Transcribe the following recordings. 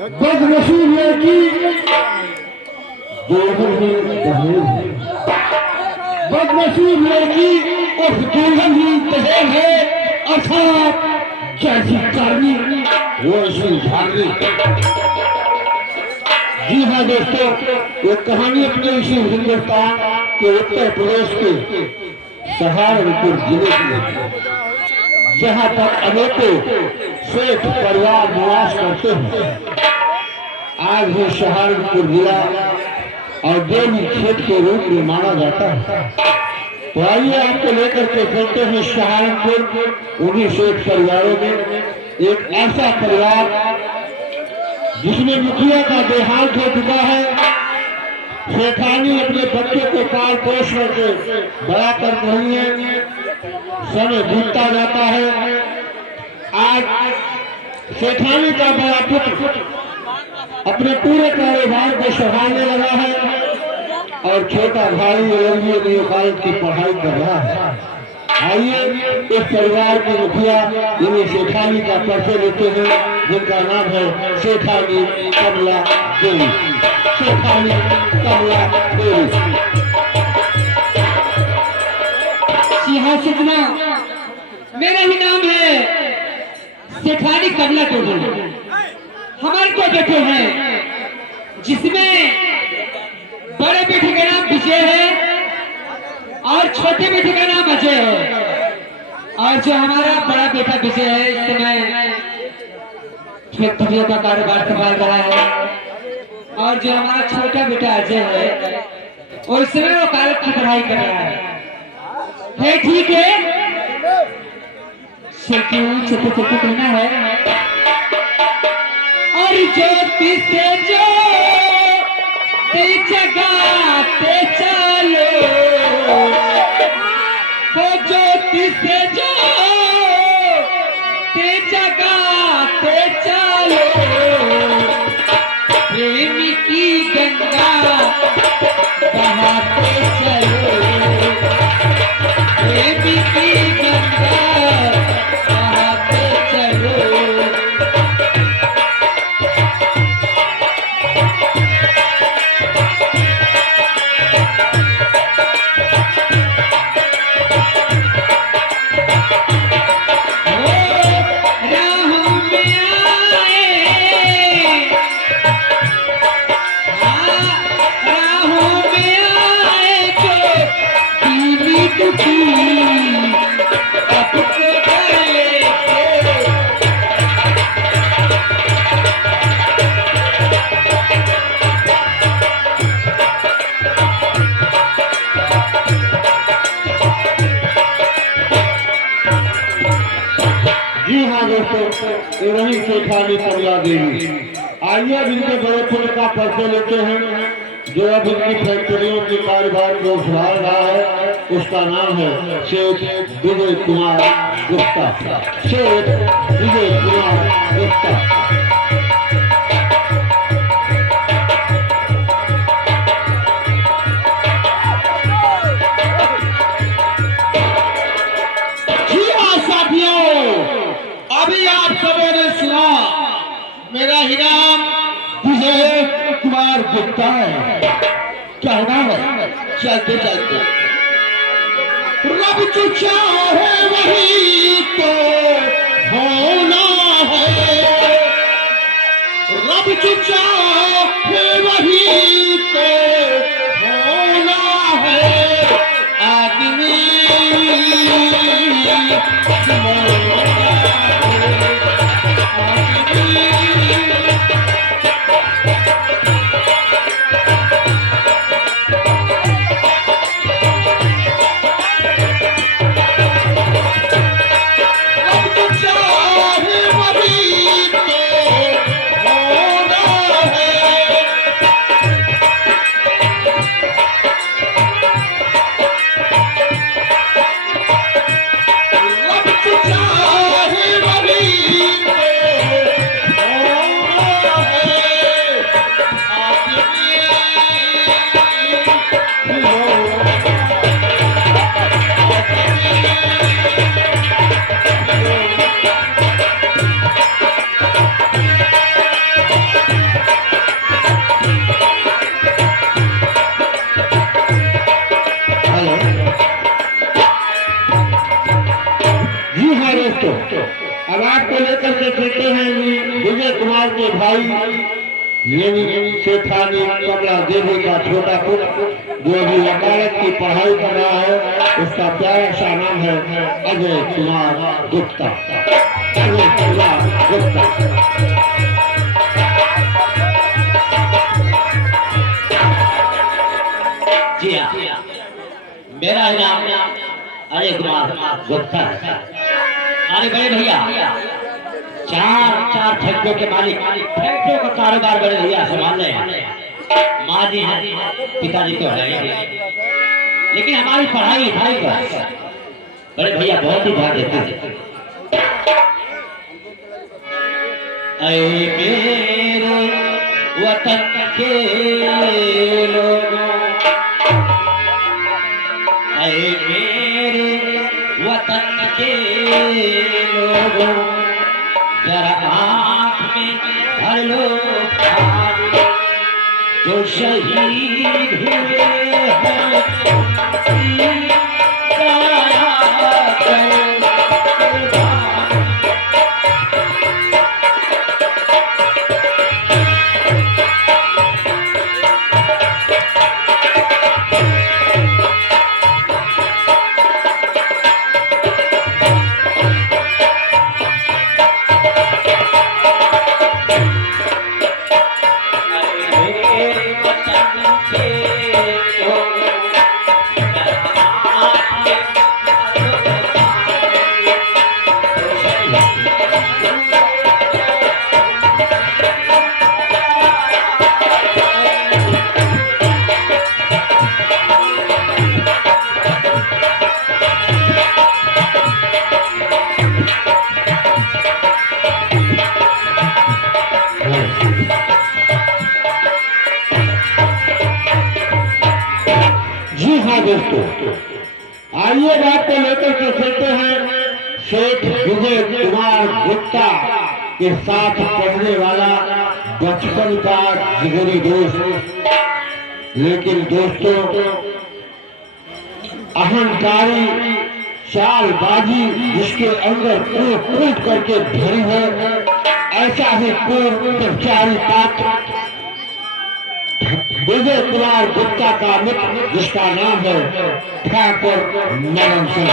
बदनसीब लड़की दुल्हन ही दहेज है। बदनसीब लड़की उस दुल्हन ही दहेज है। अर्थात जैसी करनी वो ऐसी झाड़नी। जी हाँ दोस्तों, ये कहानी अपने इसी हिंदुस्तान के उत्तर प्रदेश के सहारनपुर जिले की, जहाँ पर अनेकों सेठ परिवार निवास करते हैं। आज भी सहारनपुर जिला और देवी क्षेत्र के रूप में माना जाता है। तो आइए आपको लेकर के चलते हैं सहारनपुर। उन्हीं सेठ परिवारों में एक ऐसा परिवार जिसमें मुखिया का देहांत हो चुका है। सेठानी अपने बच्चे को पाल पोष करके बड़ा कर रही है। समय बीतता जाता है। आज सेठानी का बड़ा पुत्र अपने पूरे कारोबार को संभालने लगा है और छोटा भाई रेलवे में वकालत की पढ़ाई कर रहा है। आइए इस परिवार के मुखिया इन्हें सेठानी का परिचय देते हैं, जिनका नाम है सेठानी कमला देवी। सेठानी कमला देवी सिंहासन मेरा ही नाम है सेठानी कमला देवी। हमारे को बेटे हैं, जिसमें बड़े बेटे का नाम विजय है और छोटे बेटे का नाम अजय है। और जो हमारा बड़ा बेटा विजय है, इस समय फैक्ट्रियों का कारोबार संभाल रहा है। और जो हमारा छोटा बेटा अजय है, वो इस समय वकालत की पढ़ाई कर रहा है। ठीक है, छोटे छोटे कहना है। और ज्योति से जो जगाते चलो, वो ज्योति से जो जगाते चलो, प्रेम की गंगा बहाते चलो, प्रेम की गंगा बहाते चलो। वही सेठानी कमला देवी। आइए अब इनके बड़े पुत्र का परिचय लेते हैं, जो अब इनकी फैक्ट्रियों के कारोबार को संभाल रहा है। उसका नाम है सेठ विजय कुमार गुप्ता। सेठ विजय कुमार गुप्ता। अभी आप सबों ने सुना, मेरा ही नाम विजय कुमार गुप्ता है। कहना है चलते चलते, रब जो चाहे वही तो होना है, रब जो चाहे वही तो होना है। आदमी कुमार के भाई यानी सेठानी कमला देवी का छोटा पुत्र जो अभी वकालत की पढ़ाई कर रहा है, उसका प्यारा सा नाम है अजय कुमार गुप्ता। अजय कुमार गुप्ता। जी हाँ, मेरा नाम अजय कुमार गुप्ता है। अरे बड़े भैया, चार फैक्ट्रियों के मालिक, फैक्ट्रियों का कारोबार बड़े भैया संभाल रहे हैं। माँ जी हैं, पिताजी तो है, लेकिन हमारी पढ़ाई लिखाई पर बड़े भैया बहुत ही ध्यान देते हैं। ऐ मेरे वतन के लोगों, ऐ मेरे वतन के लोगों, जरा आँख में भर लो पानी, जो शहीद हुए हैं दया करो। जी हाँ दोस्तों, आइए बात को लेकर के चलते हैं सेठ विजय कुमार गुप्ता के साथ पढ़ने वाला बचपन का जिगरी दोस्त, लेकिन दोस्तों अहंकारी चालबाजी जिसके अंदर कूट कूट करके भरी है, ऐसा ही पूर्वचारी पात्र विजय कुमार गुप्ता का मित्र जिसका नाम है ठाकुर मदन सिंह।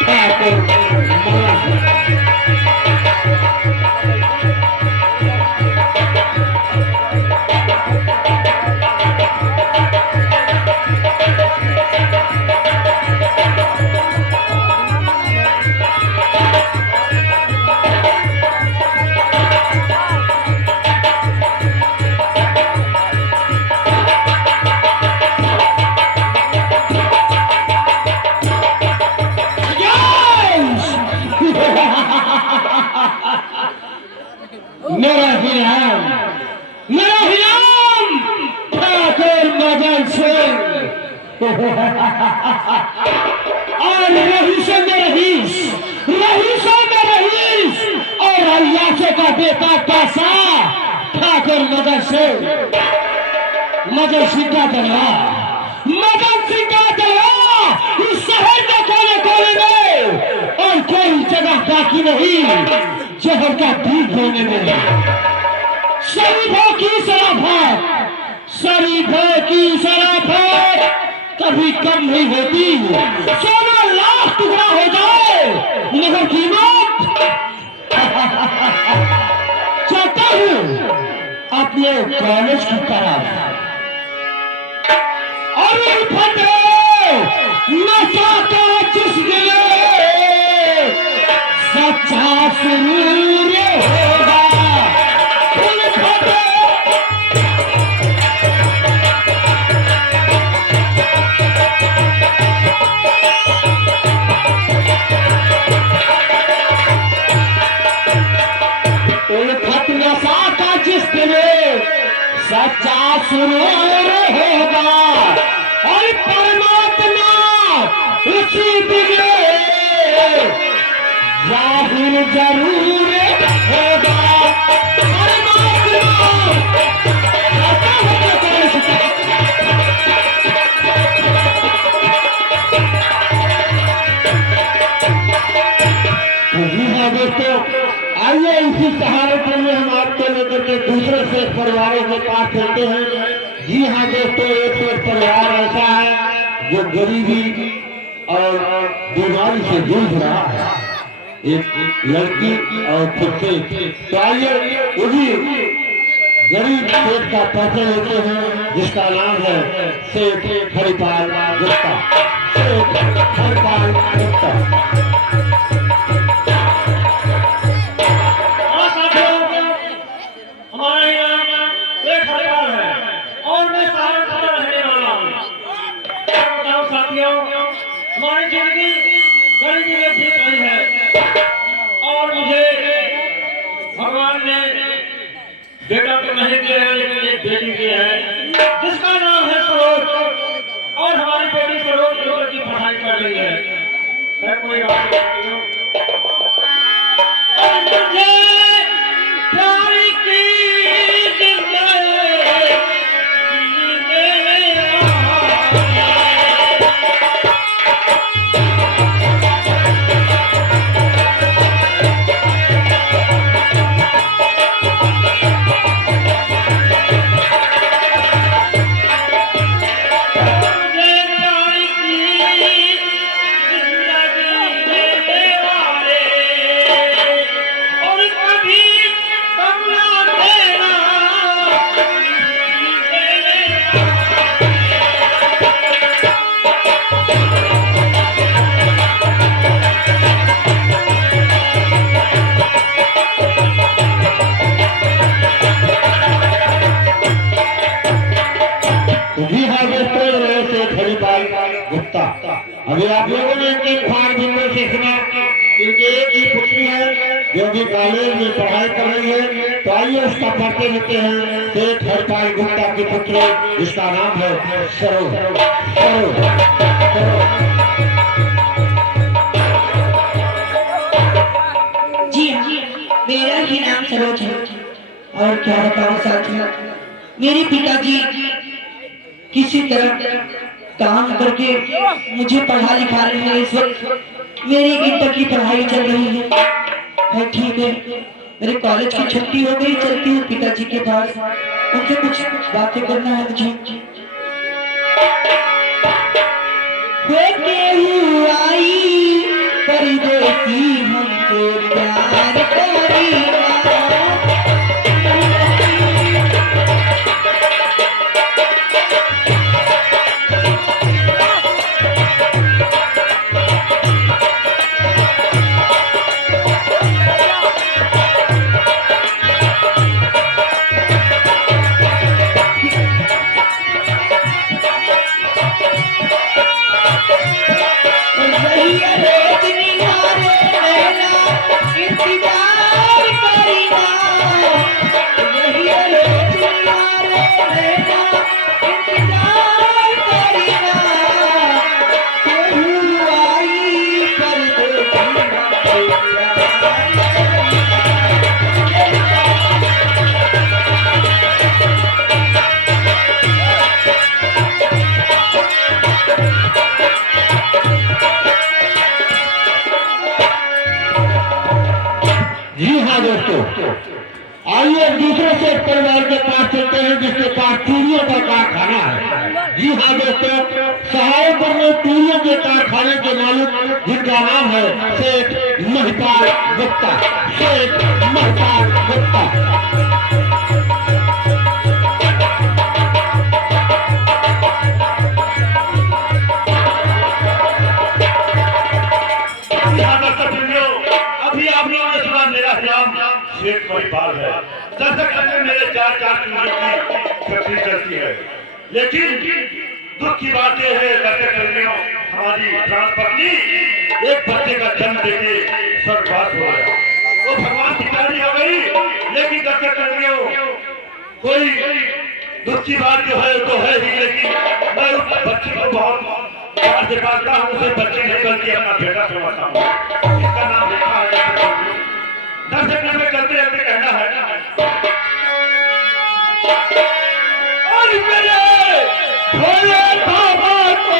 ठाकुर मदन सिंह। मेरा ही नाम ठाकुर मदन सिंह और रहीसों में रहीस, रहीसों में रहीस और अयाशों का बेटा कैसा ठाकुर मदन सिंह। मदन सिंह का तलवार, मदन सिंह का तलवार इस शहर के कोने कोने में और कोई जगह बाकी नहीं जहर का दूध होने में। शरीफों की शराफत, शरीफों की शराफत कभी कम नहीं होती। सोना लाख टुकड़ा हो जाए मगर कीमत चाहता हूँ अपने कॉलेज की तरफ। और नशा का जिस दिले सच्चा सुरूर होगा। नशा का जिस दिले सच्चा सुरूर होगा और परमात्मा उसी दिले जाहिर जरूर होगा। दोस्तों आइए इसी सहारनपुर में हम आपको लेकर के दूसरे से परिवारों के पास चलते हैं। जी हाँ दोस्तों, एक से परिवार ऐसा है जो गरीबी और बीमारी से जूझ रहा है, एक लड़की और खुद से। तो आइए उसी गरीब सेठ का परिचय लेते हैं जिसका नाम है सेठ हरिपाल गुप्ता। सेठ हरिपाल गुप्ता। हमारा यहाँ सेठ हरिपाल है और मैं सहारनपुर का रहने वाला हूँ। बताओ साथियों, हमारी जिंदगी गरीबी में बीत रही है और मुझे भगवान ने बेटा तो नहीं दिया है लेकिन एक बेटी दी है जिसका नाम है सरोज। और हमारी बेटी सरोज लेवल की पढ़ाई कर रही है। मैं कोई बात नहीं हूँ। और मुझे प्यार की गुप्ता। अभी आप लोगों ने इनके खान बिंदु से सुना, इनके एक ही पुत्री है जो भी कॉलेज में पढ़ाई कर रही है। तो आइए उसका परिचय लेते हैं। सेठ हरिपाल गुप्ता की पुत्री जिसका नाम है सरोज। जी हाँ, मेरा ही नाम सरोज है। और क्या बताऊं साथियों, मेरे पिताजी किसी तरह काम करके मुझे पढ़ा लिखा रहे हैं। इस वक्त मेरी इंटर की पढ़ाई चल रही है। ठीक है, मेरे कॉलेज की छुट्टी हो गई, चलती हूँ पिताजी के पास, उनसे कुछ बातें करना है मुझे। आई परदेसी हमको प्यार करेगा। आइए दूसरे से परिवार के पास चलते हैं जिसके पास चूड़ियों का कारखाना है। जी हाँ दोस्तों, सहारनपुर में चूड़ियों के कारखाने के मालिक जिनका नाम है सेठ महिपाल गुप्ता। सेठ महिपाल गुप्ता। अभी आप लोगों ने सुना मेरा नाम सेठ महिपाल है। दर्शक में मेरे चार चूड़ियों की फैक्ट्री चलती है, लेकिन दुख की बात यह है दर्शक कर्मियों, हमारी पत्नी एक बच्चे का जन्म देके स्वर्गवास हो गया। वो भगवान की प्यारी हो गई, लेकिन दर्शक कर्मियों कोई दुख की बात जो है तो है ही, लेकिन मैं उस बच्चे को बहुत प्यार से पालता हूँ। उसे बच्चे नहीं बल्कि अपना बेटा समझता हूँ। इसका नाम देखा है दर्शक में करते रहते कहना है और मेरे भोले बाबा को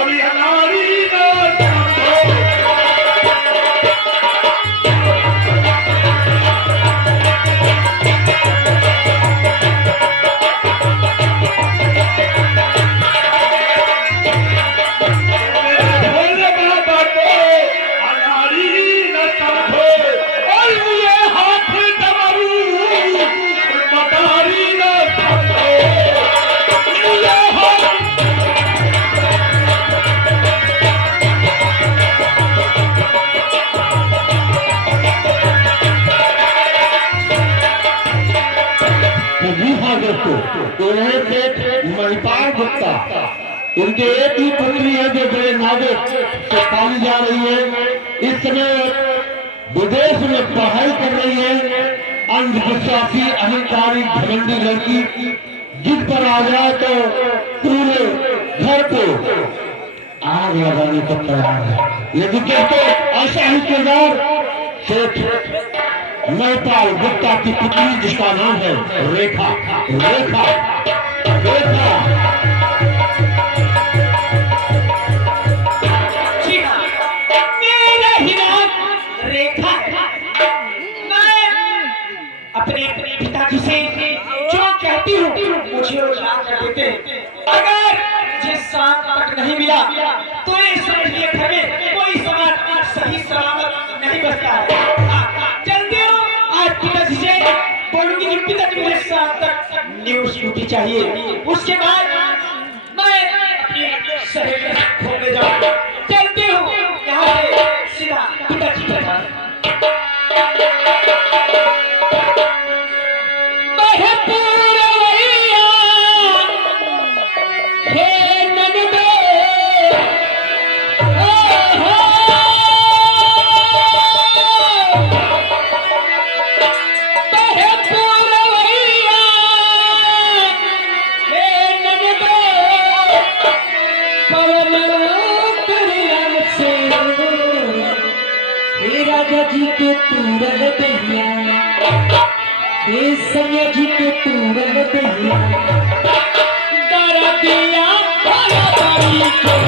अभी हमारी ना इन्हें सेठ महिपाल गुप्ता, इनके एक ही पुत्री है जो बड़े नाजुक से पाली जा रही है। इस समय विदेश में पढ़ाई कर रही है। अंधविश्वासी अहंकारी घमंडी लड़की जिस पर आ जाए तो पूरे घर को आग लगाने को तैयार है। यदि कहते ऐसा ही किरदार सेठ महिपाल गुप्ता की पुत्री जिसका नाम है रेखा। रेखा रेखा मेरा ही नाम रेखा। मैं अपने पिताजी से जो कहती हूँ मुझे वो ला कर देते। अगर मुझे शाम तक नहीं मिला तो इस घर में कोई सामान सही सलामत नहीं बचता है। जल्दी हो, आज पिताजी से बोलूंगी कि पिताजी मुझे शाम तक न्यूज़ ड्यूटी चाहिए। उसके बाद मैं अपनी सहेली घूमने जाऊंगा। चलती हूँ यहाँ से सीधा पिताजी के पास। राजा जी के पूरन दहिया, हे सैया जी के पूरन दहिया, दरदिया बारी के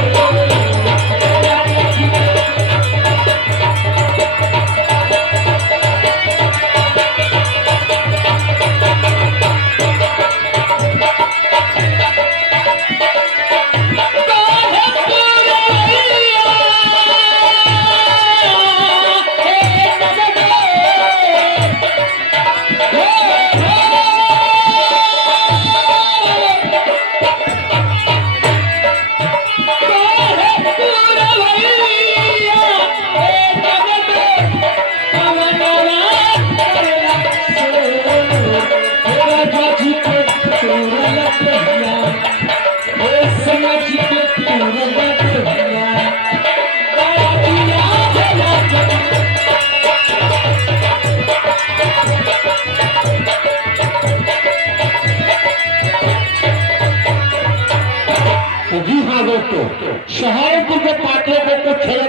सहारनपुर के पात्रों को कुछ छह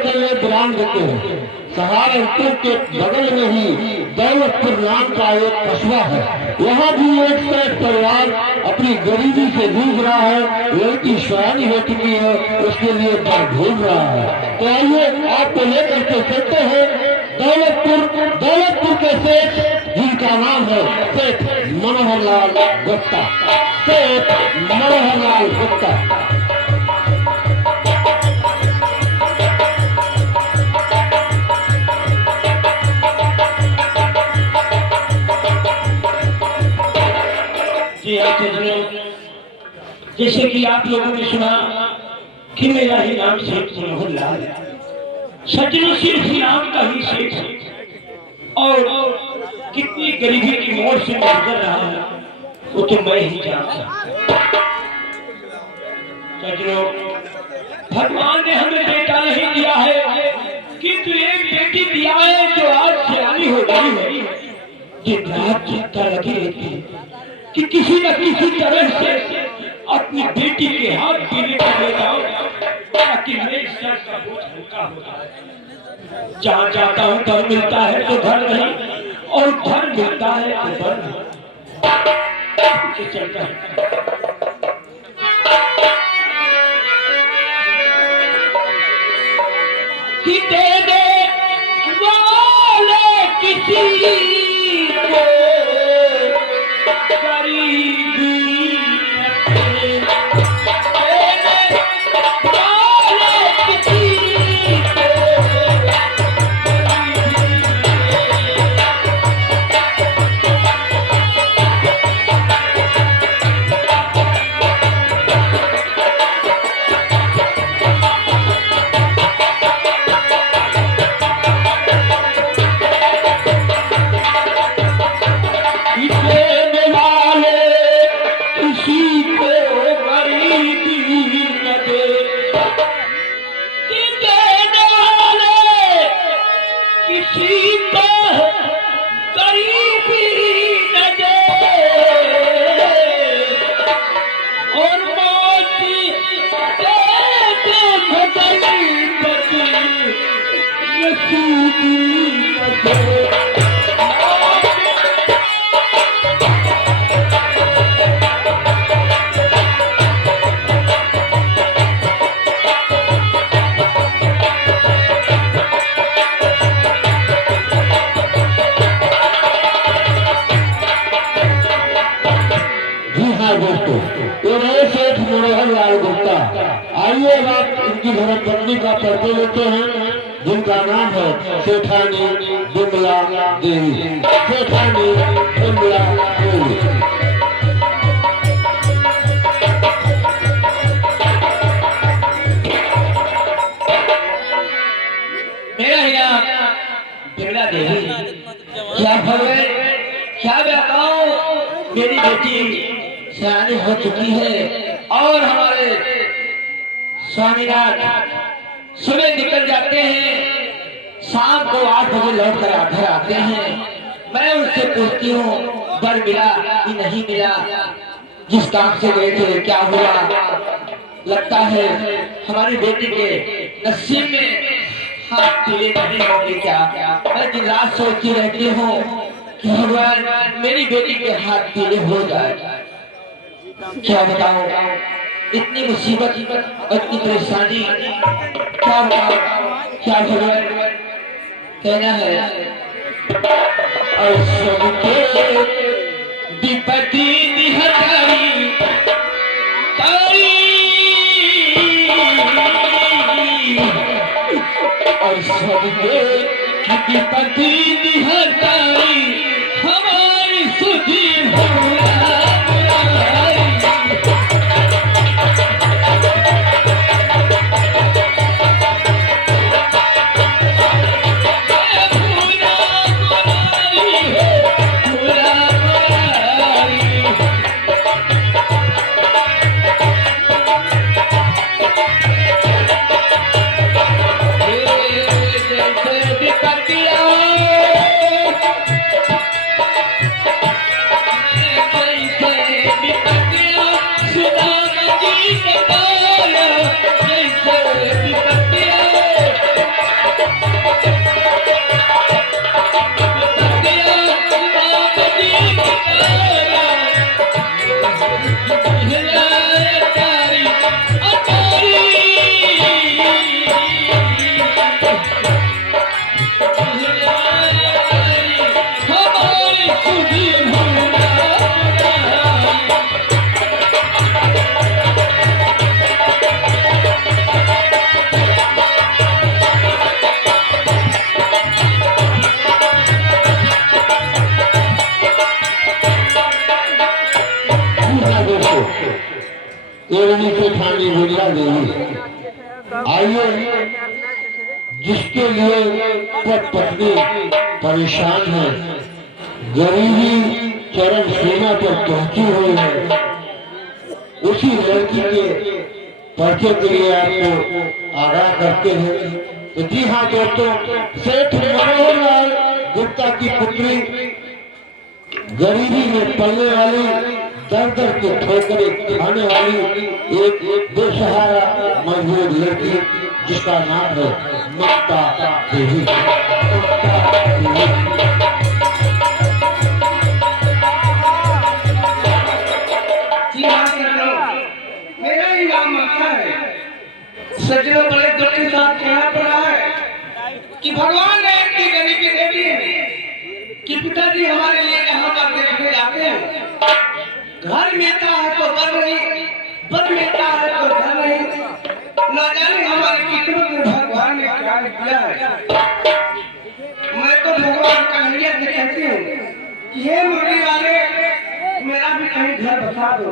विराम देते हैं। सहारनपुर के बगल में ही दौलतपुर नाम का एक कस्बा है। वहाँ भी एक सेठ परिवार अपनी गरीबी से जूझ रहा है। लड़की सयानी हो चुकी है, उसके लिए घर ढूंढ रहा है। तो आइए आपको लेकर के चलते हैं दौलतपुर के सेठ जिनका नाम है सेठ मनोहर लाल गुप्ता। सेठ मनोहर लाल गुप्ता। जैसे कि आप लोगों ने सुना कि मेरा ही नाम सेठ मनोहर लाल है। सज्जनों सिर्फ नाम का ही सेठ है और कितनी गरीबी की मोड़ से गुजर रहा है वो तो मैं ही जानता। सज्जनों, भगवान ने हमें बेटा नहीं दिया है किंतु एक बेटी दिया है जो आज सयानी हो गई है। दिन रात चिंता लगी रहती है कि किसी न किसी तरह से अपनी बेटी के हाथ पीने को ले जाओ ताकि मेरे सर का बोझ हल्का हो जाए। जहाँ जाता हूँ धन मिलता है तो धन नहीं और धन मिलता है तो धन नहीं। चलता है कि दे दे वाले किसी को गरीबी उनकी धर्म पत्नी का परिचय लेते हैं, जिनका नाम है सेठानी बिमला देवी। सेठानी बिमला देवी। मेरा ही नाम बिमला देवी। क्या भगवान, क्या बताऊं, मेरी बेटी सयानी हो चुकी है और हमारे स्वामीनाथ सुबह निकल जाते हैं, शाम को 8 बजे लौट कर घर आते हैं। मैं उनसे पूछती हूँ बर मिला कि नहीं मिला, जिस काम से गए थे क्या हुआ। लगता है हमारी बेटी के नसीब में हाथ पीले नहीं होंगे क्या। मैं दिन रात सोचती रहती हूँ कि भगवान मेरी बेटी के हाथ पीले हो जाए। क्या बताऊं, इतनी मुसीबत और इतनी परेशानी, क्या बताऊं, क्या भगवान कहना है। और सबके विपत्ति निहतारी तारी, और सबके विपत्ति निहतारी हमारी सुधी भोला। सेठानी बिमला देवी। आइए, जिसके लिए पत्नी परेशान है, गरीबी चरम सीमा पर पहुंची हुई है, उसी लड़की के परिचय के लिए आपको आगाह करते हैं। तो जी हाँ दोस्तों, सेठ मनोहर लाल गुप्ता की पुत्री, गरीबी में पलने वाली, दर दर के ठोकरें खाने वाली एक बेसहारा मजबूर लड़की, जिसका नाम है ममता देवी। मेरा ही नाम ममता है। सज्जनों बड़े दुख के साथ कहना पड़ा है कि भगवान ने इतनी गरीबी दे दी है कि पिताजी हमारे लिए यहाँ पर देखने जाते हैं, घर मिलता है तो बर नहीं, बर मिलता है तो घर नहीं। न जाने हमारी किस्मत में भगवान ने क्या किया है। मैं तो भगवान का नैया से कहती हूँ कि हे मुरली वाले, मेरा भी कहीं घर बसा दो।